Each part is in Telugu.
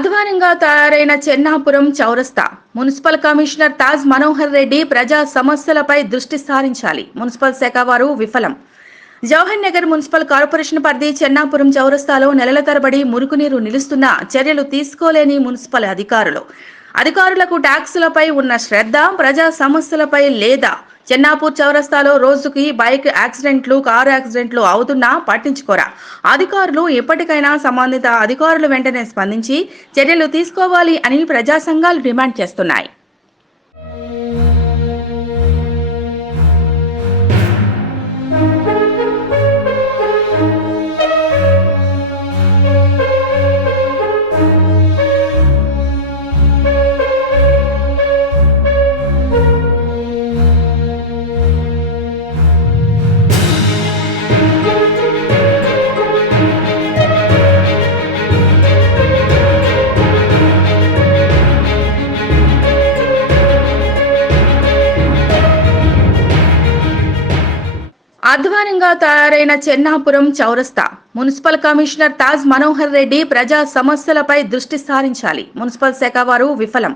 అధ్వానంగా తయారైన చెన్నాపురం చౌరస్తా మున్సిపల్ కమిషనర్ తాజ్ మనోహర్ రెడ్డి ప్రజా సమస్యలపై దృష్టి సారించాలి. మున్సిపల్ శాఖ వారు విఫలం. జవహర్ నగర్ మున్సిపల్ కార్పొరేషన్ పరిధి చెన్నాపురం చౌరస్తాలో నెలల తరబడి మురుగునీరు నిలుస్తున్నా చర్యలు తీసుకోలేని మున్సిపల్ అధికారులకు ట్యాక్సులపై ఉన్న శ్రద్ధ ప్రజా సమస్యలపై లేదా? చెన్నాపూర్ చౌరస్తాలో రోజుకి బైక్ యాక్సిడెంట్లు, కారు యాక్సిడెంట్లు అవుతున్నా పట్టించుకోరా? అధికారులు ఎప్పటికైనా సంబంధిత అధికారులు వెంటనే స్పందించి చర్యలు తీసుకోవాలి అని ప్రజా సంఘాలు డిమాండ్ చేస్తున్నాయి. అధ్వానంగా తయారైన చెన్నాపురం చౌరస్తా మున్సిపల్ కమిషనర్ తాజ్ మనోహర్ రెడ్డి ప్రజా సమస్యలపై దృష్టి సారించాలి. మున్సిపల్ శాఖ వారు విఫలం.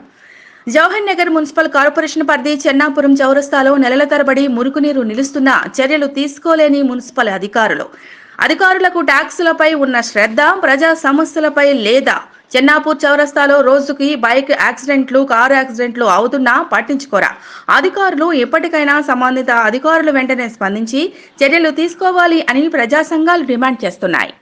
జవహర్ నగర్ మున్సిపల్ కార్పొరేషన్ పరిధి చెన్నాపురం చౌరస్తాలో నెలల తరబడి మురుగునీరు నిలుస్తున్నా చర్యలు తీసుకోలేని మున్సిపల్ అధికారులకు ట్యాక్సులపై ఉన్న శ్రద్ధ ప్రజా సమస్యలపై లేదా? చెన్నాపూర్ చౌరస్తాలో రోజుకి బైక్ యాక్సిడెంట్లు, కారు యాక్సిడెంట్లు అవుతున్నా పట్టించుకోరా? అధికారులు ఎప్పటికైనా సంబంధిత అధికారులు వెంటనే స్పందించి చర్యలు తీసుకోవాలి అని ప్రజా సంఘాలు డిమాండ్ చేస్తున్నాయి.